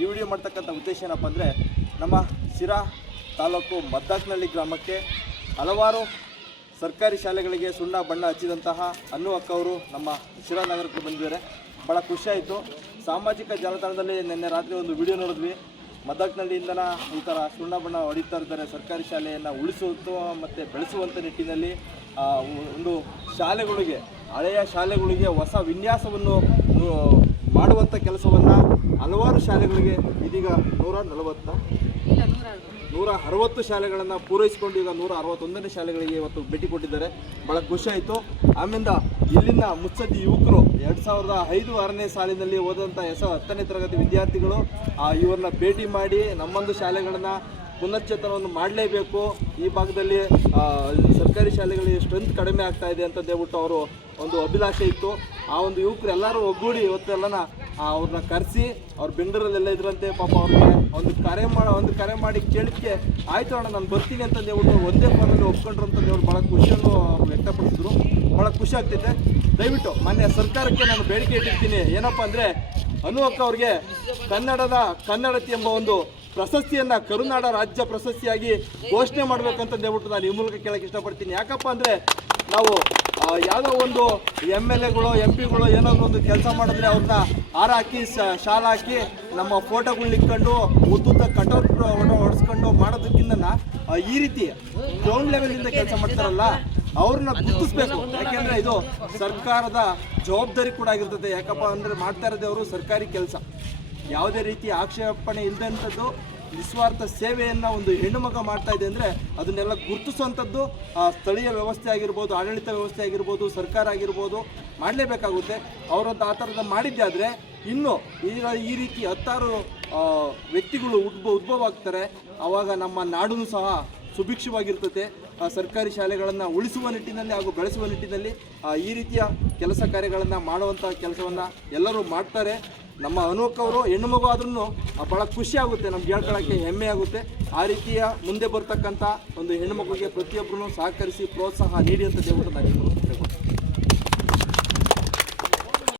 ಈ ವಿಡಿಯೋ ಮಾಡ್ತಕ್ಕಂಥ ಉದ್ದೇಶ ಏನಪ್ಪ ಅಂದರೆ ನಮ್ಮ ಶಿರಾ ತಾಲೂಕು ಮದ್ದಾಕ್ನಹಳ್ಳಿ ಗ್ರಾಮಕ್ಕೆ ಹಲವಾರು ಸರ್ಕಾರಿ ಶಾಲೆಗಳಿಗೆ ಸುಣ್ಣ ಬಣ್ಣ ಹಚ್ಚಿದಂತಹ ಅನ್ನು ಅಕ್ಕ ಅವರು ನಮ್ಮ ಶಿರಾ ನಗರಕ್ಕೆ ಬಂದಿದ್ದಾರೆ. ಭಾಳ ಖುಷಿಯಾಯಿತು. ಸಾಮಾಜಿಕ ಜಾಲತಾಣದಲ್ಲಿ ನಿನ್ನೆ ರಾತ್ರಿ ಒಂದು ವಿಡಿಯೋ ನೋಡಿದ್ವಿ. ಮದ್ದಾಕ್ನಹಳ್ಳಿಯಿಂದನ ಈ ಥರ ಸುಣ್ಣ ಬಣ್ಣ ಹೊಡಿತಾ ಇದ್ದಾರೆ. ಸರ್ಕಾರಿ ಶಾಲೆಯನ್ನು ಉಳಿಸುವ ಮತ್ತು ಬೆಳೆಸುವಂಥ ನಿಟ್ಟಿನಲ್ಲಿ ಒಂದು ಶಾಲೆಗಳಿಗೆ, ಹಳೆಯ ಶಾಲೆಗಳಿಗೆ ಹೊಸ ವಿನ್ಯಾಸವನ್ನು ಮಾಡುವಂಥ ಕೆಲಸವನ್ನು ಹಲವಾರು ಶಾಲೆಗಳಿಗೆ ಇದೀಗ 160 ಶಾಲೆಗಳನ್ನು ಪೂರೈಸಿಕೊಂಡು ಈಗ 161ನೇ ಶಾಲೆಗಳಿಗೆ ಇವತ್ತು ಭೇಟಿ ಕೊಟ್ಟಿದ್ದಾರೆ. ಭಾಳ ಖುಷಿಯಾಯಿತು. ಆಮೇಲೆ ಇಲ್ಲಿನ ಮುತ್ಸದ್ದಿ ಯುವಕರು 2005-6ನೇ ಸಾಲಿನಲ್ಲಿ ಓದಂಥ 10ನೇ ತರಗತಿ ವಿದ್ಯಾರ್ಥಿಗಳು ಇವ್ರನ್ನ ಭೇಟಿ ಮಾಡಿ ನಮ್ಮೊಂದು ಶಾಲೆಗಳನ್ನು ಪುನಶ್ಚೇತನವನ್ನು ಮಾಡಲೇಬೇಕು, ಈ ಭಾಗದಲ್ಲಿ ಸರ್ಕಾರಿ ಶಾಲೆಗಳಿಗೆ ಸ್ಟ್ರೆಂತ್ ಕಡಿಮೆ ಆಗ್ತಾ ಇದೆ ಅಂತ ಹೇಳ್ಬಿಟ್ಟು ಅವರು ಒಂದು ಅಭಿಲಾಷೆ ಇತ್ತು. ಆ ಒಂದು ಯುವಕರು ಎಲ್ಲರೂ ಒಗ್ಗೂಡಿ ಇವತ್ತೆಲ್ಲನ ಅವ್ರನ್ನ ಕರೆಸಿ, ಅವ್ರು ಬೆಂಗಳೂರಲ್ಲೆಲ್ಲ ಇದ್ರಂತೆ. ಪಾಪ ಅವ್ರಿಗೆ ಒಂದು ಕರೆ ಮಾಡಿ ಕೇಳಿಕ್ಕೆ ಆಯಿತು ಅಣ್ಣ ನಾನು ಬರ್ತೀನಿ ಅಂತ ಹೇಳ್ಬಿಟ್ಟು ಒಂದೇ ಫೋನಲ್ಲಿ ಒಪ್ಕೊಂಡ್ರು ಅಂತ ಹೇಳಿ ಭಾಳ ಖುಷಿಯನ್ನು ವ್ಯಕ್ತಪಡಿಸಿದ್ರು. ಭಾಳ ಖುಷಿ ಆಗ್ತೈತೆ. ದಯವಿಟ್ಟು ಮಾನ್ಯ ಸರ್ಕಾರಕ್ಕೆ ನಾನು ಬೇಡಿಕೆ ಇಟ್ಟಿರ್ತೀನಿ, ಏನಪ್ಪ ಅಂದರೆ ಅನು ಅಕ್ಕ ಅವ್ರಿಗೆ ಕನ್ನಡತಿ ಎಂಬ ಒಂದು ಪ್ರಶಸ್ತಿಯನ್ನು ಕರುನಾಡ ರಾಜ್ಯ ಪ್ರಶಸ್ತಿಯಾಗಿ ಘೋಷಣೆ ಮಾಡಬೇಕಂತ ಹೇಳ್ಬಿಟ್ಟು ನಾನು ಈ ಮೂಲಕ ಕೇಳಕ್ಕೆ ಇಷ್ಟಪಡ್ತೀನಿ. ಯಾಕಪ್ಪ ಅಂದರೆ ನಾವು ಯಾವುದೋ ಒಂದು MLAಗಳು MP ಗಳು ಏನಾದರೂ ಒಂದು ಕೆಲಸ ಮಾಡಿದ್ರೆ ಅವ್ರನ್ನ ಹಾರ ಹಾಕಿ ಶಾಲ ಹಾಕಿ ನಮ್ಮ ಫೋಟೋಗಳ್ನ ಇಟ್ಕೊಂಡು ಉದ್ದುದ್ದ ಕಟೌಟ್ ಹೊಡೆಸ್ಕೊಂಡು ಮಾಡೋದಕ್ಕಿಂತ ಈ ರೀತಿ ಗ್ರೌಂಡ್ ಲೆವೆಲಿಂದ ಕೆಲಸ ಮಾಡ್ತಾರಲ್ಲ ಅವ್ರನ್ನ ಗುರುತಿಸ್ಬೇಕು. ಯಾಕೆಂದರೆ ಇದು ಸರ್ಕಾರದ ಜವಾಬ್ದಾರಿ ಕೂಡ ಆಗಿರ್ತದೆ. ಯಾಕಪ್ಪ ಅಂದರೆ ಮಾಡ್ತಾ ಇರೋದು ಅವರು ಸರ್ಕಾರಿ ಕೆಲಸ, ಯಾವುದೇ ರೀತಿ ಆಕ್ಷೇಪಣೆ ಇಲ್ಲದಂಥದ್ದು ನಿಸ್ವಾರ್ಥ ಸೇವೆಯನ್ನು ಒಂದು ಹೆಣ್ಣು ಮಗ ಮಾಡ್ತಾ ಇದೆ ಅಂದರೆ ಅದನ್ನೆಲ್ಲ ಗುರುತಿಸುವಂಥದ್ದು ಸ್ಥಳೀಯ ವ್ಯವಸ್ಥೆ ಆಗಿರ್ಬೋದು, ಆಡಳಿತ ವ್ಯವಸ್ಥೆ ಆಗಿರ್ಬೋದು, ಸರ್ಕಾರ ಆಗಿರ್ಬೋದು ಮಾಡಲೇಬೇಕಾಗುತ್ತೆ. ಅವರಂತ ಆ ಥರದ ಮಾಡಿದ್ದೆ ಆದರೆ ಇನ್ನು ಈ ರೀತಿ 10 ವ್ಯಕ್ತಿಗಳು ಉದ್ಭವ ಆಗ್ತಾರೆ. ಆವಾಗ ನಮ್ಮ ನಾಡೂ ಸಹ ಸುಭಿಕ್ಷವಾಗಿರ್ತದೆ. ಸರ್ಕಾರಿ ಶಾಲೆಗಳನ್ನು ಉಳಿಸುವ ನಿಟ್ಟಿನಲ್ಲಿ ಹಾಗೂ ಬೆಳೆಸುವ ನಿಟ್ಟಿನಲ್ಲಿ ಈ ರೀತಿಯ ಕೆಲಸ ಕಾರ್ಯಗಳನ್ನು ಮಾಡುವಂಥ ಕೆಲಸವನ್ನು ಎಲ್ಲರೂ ಮಾಡ್ತಾರೆ. ನಮ್ಮ ಅನುಕವರು ಹೆಣ್ಣು ಮಗು ಆದ್ರೂ ಭಾಳ ಖುಷಿ ಆಗುತ್ತೆ, ನಮ್ಗೆ ಹೇಳ್ಕೊಳ್ಳೋಕ್ಕೆ ಹೆಮ್ಮೆ ಆಗುತ್ತೆ. ಆ ರೀತಿಯ ಮುಂದೆ ಬರ್ತಕ್ಕಂಥ ಒಂದು ಹೆಣ್ಣು ಮಗುಗೆ ಪ್ರತಿಯೊಬ್ಬರೂ ಸಹಕರಿಸಿ ಪ್ರೋತ್ಸಾಹ ನೀಡಿ ಅಂತ ಹೇಳ್ಬಿಟ್ಟು ನಾನು